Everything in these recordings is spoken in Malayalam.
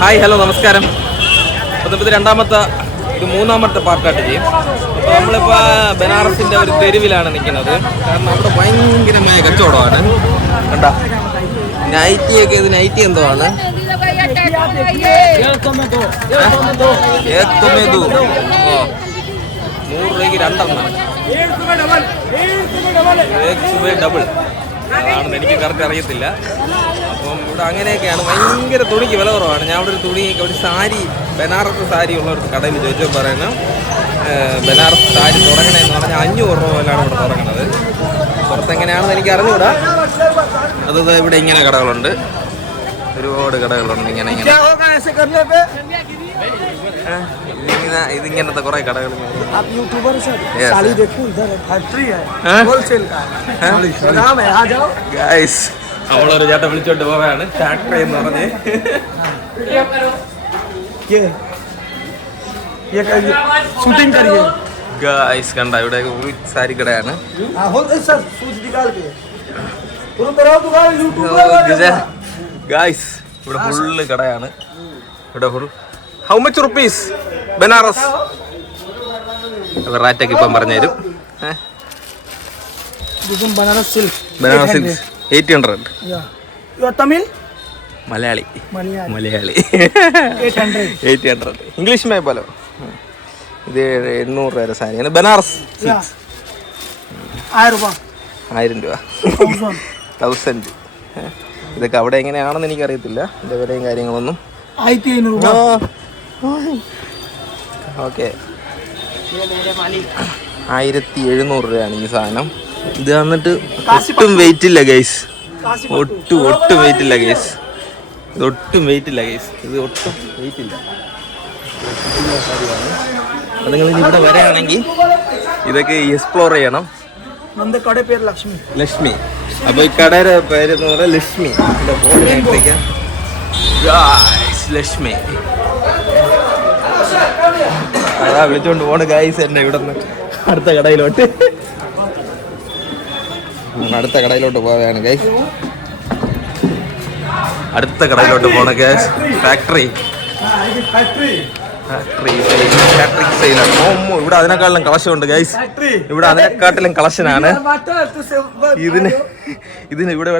ഹായ് ഹലോ നമസ്കാരം. അപ്പോൾ ഇത് രണ്ടാമത്തെ ഇത് മൂന്നാമത്തെ പാർട്ടായിട്ട് ചെയ്യും. അപ്പോൾ നമ്മളിപ്പോൾ ബനാറസിൻ്റെ ഒരു തെരുവിലാണ് നിൽക്കുന്നത്. കാരണം അവിടെ ഭയങ്കരമായ കച്ചവടമാണ്. കണ്ടാ നൈറ്റിയൊക്കെ, ഇത് നൈറ്റി എന്തോ ആണ്. 100 രൂപയ്ക്ക് രണ്ടെണ്ണം, ഡബിൾ ആണെന്ന് എനിക്ക് കറക്റ്റ് അറിയത്തില്ല. അപ്പം ഇവിടെ അങ്ങനെയൊക്കെയാണ്. ഭയങ്കര തുണിക്ക് വില കുറവാണ്. ഞാൻ അവിടെ ഒരു സാരി, ബനാറസ് സാരി ഉള്ള ഒരു കടയിൽ ചോദിച്ചപ്പോൾ പറയുന്നത് ബനാറസ് സാരി തുടങ്ങണമെന്ന് പറഞ്ഞാൽ 500 രൂപ പോലാണ് ഇവിടെ തുടങ്ങുന്നത്. പുറത്തെങ്ങനെയാണെന്ന് എനിക്ക് അറിഞ്ഞുകൂടാ. അത് ഇവിടെ ഇങ്ങനെ കടകളുണ്ട്, ഒരുപാട് കടകളുണ്ട്. ഇതിങ്ങനത്തെ കുറെ കടകൾ. നമ്മളൊരു ചേട്ടൻ വിളിച്ചോണ്ട് പോവാണ്, ഫാക്ടറി എന്ന് പറഞ്ഞ്. ഗായ്സ് കണ്ട, ഇവിടെ ഒരു സാരി കടയാണ്. ഗായ്സ് ഇവിടെ ഫുള്ള് കടയാണ്. ഇവിടെ full. How much rupees Banaras? റാറ്റൊക്കെ ഇപ്പം പറഞ്ഞുതരും. ബനാറസ് സിൽക്ക് 800. തമിഴ് മലയാളി 800. ഇംഗ്ലീഷ് മേ പോലോ. ഇത് 800 രൂപ സാരിയാണ്. ബനാറസ് സിൽക്ക് 1000 രൂപ, 1000. ഇതൊക്കെ അവിടെ എങ്ങനെയാണെന്ന് എനിക്കറിയത്തില്ല, ഇതിൻ്റെ വിലയും കാര്യങ്ങളൊന്നും. ഓക്കെ, 1700 രൂപയാണ് ഈ സാധനം. ഇത് വന്നിട്ട് ഒട്ടും വെയിറ്റ് ഇല്ല ഗൈസ്, ഒട്ടും വെയിറ്റ് ഇല്ല ഗൈസ്. ഇത് ഒട്ടും വെയിറ്റ് ഇല്ല. അപ്പോൾ നിങ്ങൾ ഇനി ഇവിടെ വരികയാണെങ്കിൽ ഇതൊക്കെ എക്സ്പ്ലോർ ചെയ്യണം. ലക്ഷ്മി. അപ്പോൾ ഈ കടയുടെ പേര് എന്ന് പറഞ്ഞാൽ ലക്ഷ്മി. ലക്ഷ്മി അതാ വിളിച്ചോണ്ട് പോണ് ഗൈസ് എന്നെ ഇവിടെ നിന്ന് അടുത്ത കടയിലോട്ട് പോവുകയാണ് ഗൈസ്. അടുത്ത കടയിലോട്ട് പോണ ഗൈസ്. ഫാക്ടറി സെയിലാണ്. ഇവിടെ അതിനെക്കാട്ടിലും കളക്ഷൻ ഉണ്ട് ഗൈസ്. ഇവിടെ അതിനെക്കാട്ടിലും കളക്ഷനാണ്. ഇതിന് ഇവിടെ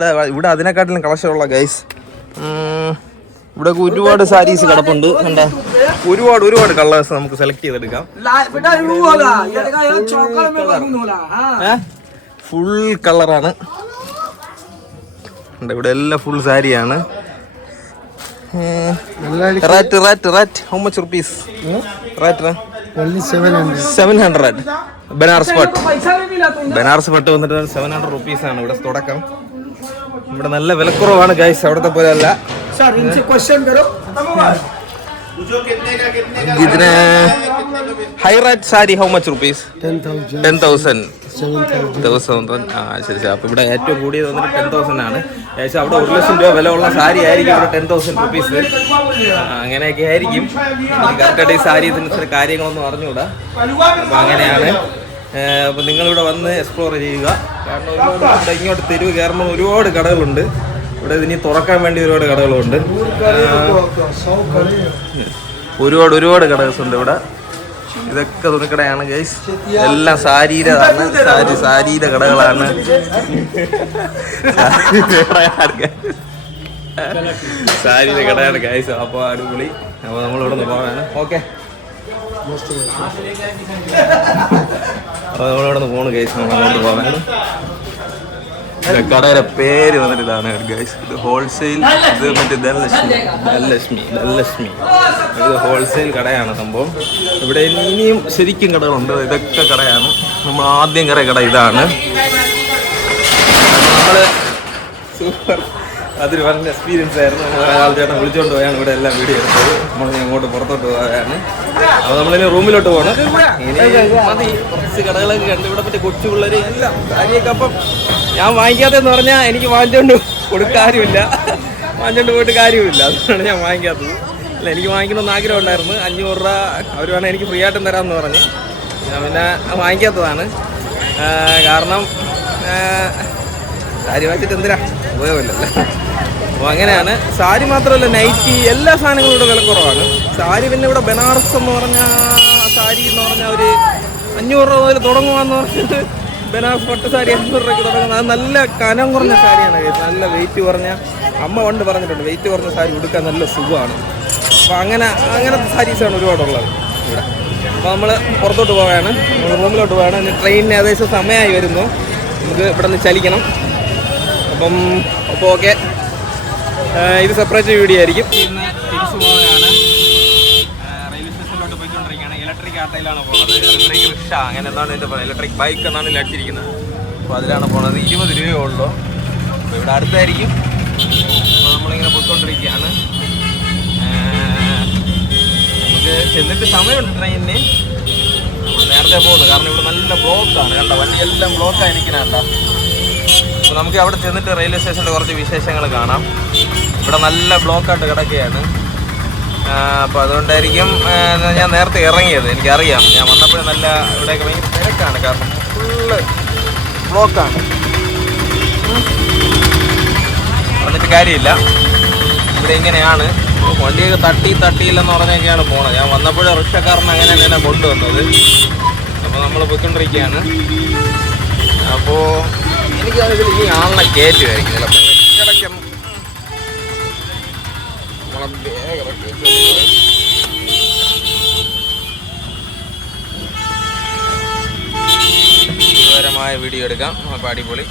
അതിനെക്കാട്ടിലും കളക്ഷൻ ഉള്ള ഗൈസ്. ഇവിടെ ഒരുപാട് സാരീസ് കിടപ്പുണ്ട്. എന്താ ഒരുപാട് കളേഴ്സ് നമുക്ക് സെലക്ട് ചെയ്തെടുക്കാം. ഫുൾ കളറാണ് ഇവിടെ എല്ലാം. ഫുൾ സാരിയാണ്. How much rupees? 700. ബനാറസ് പട്ട് വന്നിട്ട് 700 റുപ്പീസാണ് ഇവിടെ തുടക്കം. ഇവിടെ നല്ല വിലക്കുറവാണ് ഗൈസ്, അവിടുത്തെ പോലെ അല്ല. ഇതിന് high rate sari how much rupees? 10,000. ശരി. അപ്പൊ ഇവിടെ ഏറ്റവും കൂടിയത് വന്നിട്ട് 10,000 ആണ്. ഏകദേശം അവിടെ 1,00,000 രൂപ വില ഉള്ള സാരി ആയിരിക്കും ഇവിടെ 10,000 റുപ്പീസ്. അങ്ങനെയൊക്കെ ആയിരിക്കും. എനിക്ക് കറക്റ്റായിട്ട് ഈ സാരി ഇതിന് കാര്യങ്ങളൊന്നും അറിഞ്ഞുകൂടാ. അപ്പൊ അങ്ങനെയാണ്. അപ്പൊ നിങ്ങളിവിടെ വന്ന് എക്സ്പ്ലോർ ചെയ്യുക. കാരണം ഇവിടെ ഇങ്ങോട്ട് തെരുവ് കയറുമ്പോൾ ഒരുപാട് കടകളുണ്ട്. ഇവിടെ ഇതിനി തുറക്കാൻ വേണ്ടി ഒരുപാട് കടകളുണ്ട്. ഒരുപാട് കടകൾസ് ഉണ്ട് ഇവിടെ. ഇതൊക്കെ തുണിക്കടയാണ് ഗൈസ്. എല്ലാം സാരീയുടെ കടകളാണ്. സാരിയുടെ കടയാണ് ഗൈസ്. അപ്പോൾ അടിപൊളി. അപ്പോൾ നമ്മളിവിടെ നിന്ന് പോകാനാണ്. ഓക്കെ, അപ്പോൾ നമ്മളിവിടെ നിന്ന് പോകണം ഗൈസ്. നമ്മളങ്ങോട്ട് പോകാനാണ്. കടയുടെ പേര് വന്നിട്ട് ഇതാണ് ഗൈസ്. ഇത് ഹോൾസെയിൽ. ഇത് മറ്റേ ധനലക്ഷ്മി. ഇത് ഹോൾസെയിൽ കടയാണ് സംഭവം. ഇവിടെ ഇനിയും ശരിക്കും കടകളുണ്ട്. ഇതൊക്കെ കടയാണ്. നമ്മൾ ആദ്യം കയറിയ കട ഇതാണ്. നമ്മൾ സൂപ്പർ, അതൊരു വളരെ എക്സ്പീരിയൻസ് ആയിരുന്നു. നമ്മൾ ചേട്ടൻ വിളിച്ചുകൊണ്ട് പോയാണ് ഇവിടെ എല്ലാം വീഡിയോ എടുത്തത്. നമ്മൾ അങ്ങോട്ട് പുറത്തോട്ട് പോവുകയാണ്. അപ്പോൾ നമ്മളിനി റൂമിലോട്ട് പോകണം. ഇനി മതി, കുറച്ച് കടകളൊക്കെ കണ്ട്. ഇവിടെ മറ്റേ കൊച്ചു പിള്ളേർ എല്ലാം സാരിയൊക്കെ. അപ്പം ഞാൻ വാങ്ങിക്കാത്തതെന്ന് പറഞ്ഞാൽ എനിക്ക് വാങ്ങിച്ചുകൊണ്ട് കൊടുക്കാരുമില്ല, വാങ്ങിച്ചുകൊണ്ട് പോയിട്ട് കാര്യമില്ല. അതുകൊണ്ടാണ് ഞാൻ വാങ്ങിക്കാത്തത്. അല്ല, എനിക്ക് വാങ്ങിക്കണമെന്ന് ആഗ്രഹം ഉണ്ടായിരുന്നു. 500 രൂപ അവർ വേണമെങ്കിൽ എനിക്ക് ഫ്രീ ആയിട്ടും തരാമെന്ന് പറഞ്ഞ് ഞാൻ പിന്നെ വാങ്ങിക്കാത്തതാണ്. കാരണം സാരി വാങ്ങിച്ചിട്ട് എന്തിനാ ഉപയോഗമില്ലല്ലോ. അപ്പോൾ അങ്ങനെയാണ്. സാരി മാത്രമല്ല, നൈറ്റി എല്ലാ സാധനങ്ങളും ഇവിടെ വിലക്കുറവാണ്. സാരി പിന്നെ ഇവിടെ ബനാറസ് എന്ന് പറഞ്ഞാൽ സാരി എന്ന് പറഞ്ഞാൽ ഒരു 500 രൂപ മുതൽ തുടങ്ങുകയെന്ന് പറഞ്ഞിട്ട് ബനാറസ് പട്ട് സാരി 500 രൂപയ്ക്ക് തുടങ്ങുന്നത്. അത് നല്ല കനം കുറഞ്ഞ സാരിയാണ്, നല്ല വെയിറ്റ് കുറഞ്ഞ. അമ്മ കൊണ്ട് പറഞ്ഞിട്ടുണ്ട് വെയിറ്റ് കുറഞ്ഞ സാരി ഉടുക്കാൻ നല്ല സുഖമാണ്. അപ്പോൾ അങ്ങനത്തെ സാരീസാണ് ഒരുപാടുള്ളത് ഇവിടെ. അപ്പോൾ നമ്മൾ പുറത്തോട്ട് പോവുകയാണ്, റൂമിലോട്ട് പോവുകയാണ്. ഇനി ട്രെയിനിന് ഏകദേശം സമയമായി വരുന്നു, നമുക്ക് ഇവിടെ നിന്ന് ചലിക്കണം. അപ്പോൾ ഓക്കെ, ഇത് സെപ്പറേറ്റ് വീഡിയോ ആയിരിക്കും. ഇന്ന് തിരിച്ചു പോവുകയാണ്, റെയിൽവേ സ്റ്റേഷനിലോട്ട് പോയിക്കൊണ്ടിരിക്കുകയാണ്. ഇലക്ട്രിക് ആട്ടയിലാണ് പോകുന്നത്, ഇലക്ട്രിക് റിക്ഷ അങ്ങനെ എന്താണ് ഇതിൻ്റെ പറയുന്നത്, ഇലക്ട്രിക് ബൈക്ക് എന്നാണ് ഇതിൽ അടിച്ചിരിക്കുന്നത്. അപ്പോൾ അതിലാണ് പോകുന്നത്. 20 രൂപയേ ഉള്ളൂ. അപ്പോൾ ഇവിടെ അടുത്തായിരിക്കും. അപ്പോൾ നമ്മളിങ്ങനെ പോയിക്കൊണ്ടിരിക്കുകയാണ്. നമുക്ക് ചെന്നിട്ട് സമയമുണ്ട് ട്രെയിനിന്. നമ്മൾ നേരത്തെ പോകുന്നു, കാരണം ഇവിടെ നല്ല ബ്ലോക്കാണ്. കണ്ട വണ്ടിയെല്ലാം ബ്ലോക്കായി നിൽക്കുന്നുണ്ട. അപ്പോൾ നമുക്ക് അവിടെ ചെന്നിട്ട് റെയിൽവേ സ്റ്റേഷനിൽ കുറച്ച് വിശേഷങ്ങൾ കാണാം. ഇവിടെ നല്ല ബ്ലോക്കായിട്ട് കിടക്കുകയാണ്. അപ്പോൾ അതുകൊണ്ടായിരിക്കും ഞാൻ നേരത്തെ ഇറങ്ങിയത്. എനിക്കറിയാം, ഞാൻ വന്നപ്പോഴും നല്ല ഇവിടെയൊക്കെ ഭയങ്കര തിരക്കാണ്, കാരണം ഫുള്ള് ബ്ലോക്കാണ്. വന്നിട്ട് കാര്യമില്ല, ഇവിടെ ഇങ്ങനെയാണ്. വണ്ടിയൊക്കെ തട്ടിയില്ലെന്ന് പറഞ്ഞൊക്കെയാണ് പോണത്. ഞാൻ വന്നപ്പോഴും റിക്ഷക്കാരൻ അങ്ങനെ തന്നെ കൊണ്ടുവന്നത്. അപ്പോൾ നമ്മൾ പോയിക്കൊണ്ടിരിക്കുകയാണ്. അപ്പോൾ എനിക്കതിൽ ഇനി ആളിനെ കയറ്റുമായിരിക്കും ചിലപ്പോൾ. ഇടയ്ക്കൊന്നും സുഖകരമായ വീഡിയോ എടുക്കാം. അപ്പോൾ അടിപൊളി.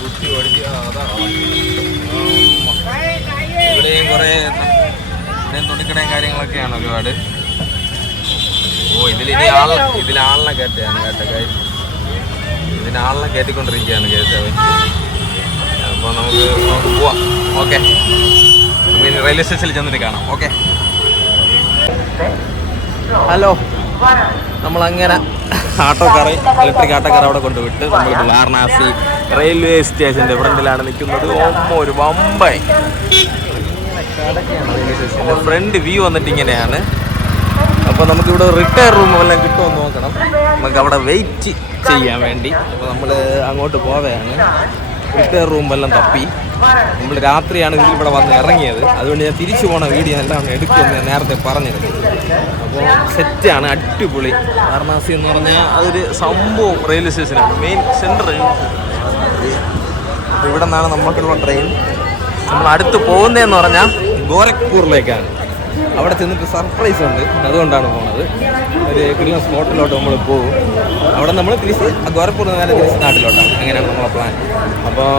പൂട്ടി ഓടിച്ച് ഇവിടെയും കുറേ തുണിക്കടയും കാര്യങ്ങളൊക്കെയാണ് ഒരുപാട്. ഇതിലിനി ആളിനെ കയറ്റുകയാണ് കേട്ടക്കായി. ഇതിനാളിനെ കയറ്റിക്കൊണ്ടിരിക്കുകയാണ് കേട്ടവൻ. അപ്പോൾ നമുക്ക് പോവാം. ഓക്കെ, നമുക്ക് ഇനി റെയിൽവേ സ്റ്റേഷനിൽ ചെന്നിട്ട് കാണാം. Okay, hello. നമ്മളങ്ങനെ ആട്ടോക്കാർ, ഇലക്ട്രിക് ആട്ടോക്കാർ അവിടെ കൊണ്ടുവിട്ട് നമ്മളിപ്പോൾ വാരണാസി റെയിൽവേ സ്റ്റേഷൻ്റെ ഫ്രണ്ടിലാണ് നിൽക്കുന്നത്. ഒരു ബമ്പൈ റെയിൽവേ സ്റ്റേഷൻ്റെ ഫ്രണ്ട് വ്യൂ വന്നിട്ട് ഇങ്ങനെയാണ്. അപ്പോൾ നമുക്കിവിടെ റിട്ടയർ റൂം എല്ലാം കിട്ടുമെന്ന് നോക്കണം. നമുക്ക് അവിടെ വെയിറ്റ് ചെയ്യാൻ വേണ്ടി. അപ്പോൾ നമ്മൾ അങ്ങോട്ട് പോവുകയാണ്. റിട്ടയർ റൂം എല്ലാം തപ്പി. നമ്മൾ രാത്രിയാണ് ഇവിടെ വന്ന് ഇറങ്ങിയത്, അതുകൊണ്ട് ഞാൻ തിരിച്ചു പോണ വീഡിയോ എല്ലാം എടുക്കുമെന്ന് ഞാൻ നേരത്തെ പറഞ്ഞിരുന്നു. അപ്പോൾ സെറ്റാണ്, അടിപൊളി. വാരണാസി എന്ന് പറഞ്ഞാൽ അതൊരു സംഭവം റെയിൽവേ സ്റ്റേഷനാണ്, മെയിൻ സെൻട്രൽ റെയിൽവേ സ്റ്റേഷൻ. അപ്പോൾ ഇവിടെ നിന്നാണ് നമുക്കുള്ള ട്രെയിൻ. നമ്മൾ അടുത്ത് പോകുന്നതെന്ന് പറഞ്ഞാൽ ഗോരഖ്പൂരിലേക്കാണ്. അവിടെ ചെന്നിട്ട് സർപ്രൈസ് ഉണ്ട്, അതുകൊണ്ടാണ് പോകുന്നത്. ഒരു കിട്ടുന്ന സ്പോട്ടിലോട്ട് നമ്മൾ പോകും. അവിടെ നമ്മൾ തിരിച്ച് ഗോരഖ്പൂരിൽ നിന്ന് നേരെ തിരിച്ച് നാട്ടിലോട്ടാണ്. അങ്ങനെയാണ് നമ്മളെ പ്ലാൻ. അപ്പോൾ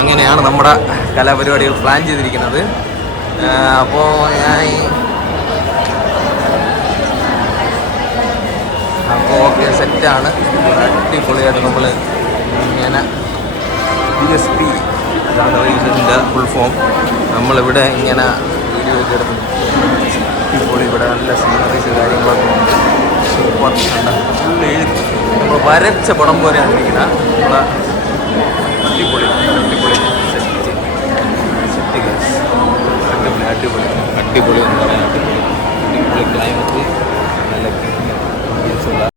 അങ്ങനെയാണ് നമ്മുടെ കലാപരിപാടികൾ പ്ലാൻ ചെയ്തിരിക്കുന്നത്. അപ്പോൾ ഓക്കെ, സെറ്റാണ്, അടിപൊളിയായിട്ട്. നമ്മൾ ഇങ്ങനെ USP റെയിൽവേൻ്റെ ഫുൾ ഫോം നമ്മളിവിടെ ഇങ്ങനെ വീഡിയോ ഒക്കെ എടുത്ത് അടിപൊളി. ഇവിടെ നല്ല സീനറീസ് കാര്യങ്ങളൊക്കെ സൂപ്പർ. നമ്മൾ വരച്ച പടം പോലെയാണ് ഇരിക്കുന്നത്. നമ്മളെ അടിപൊളി സെറ്റ് അടിപൊളി.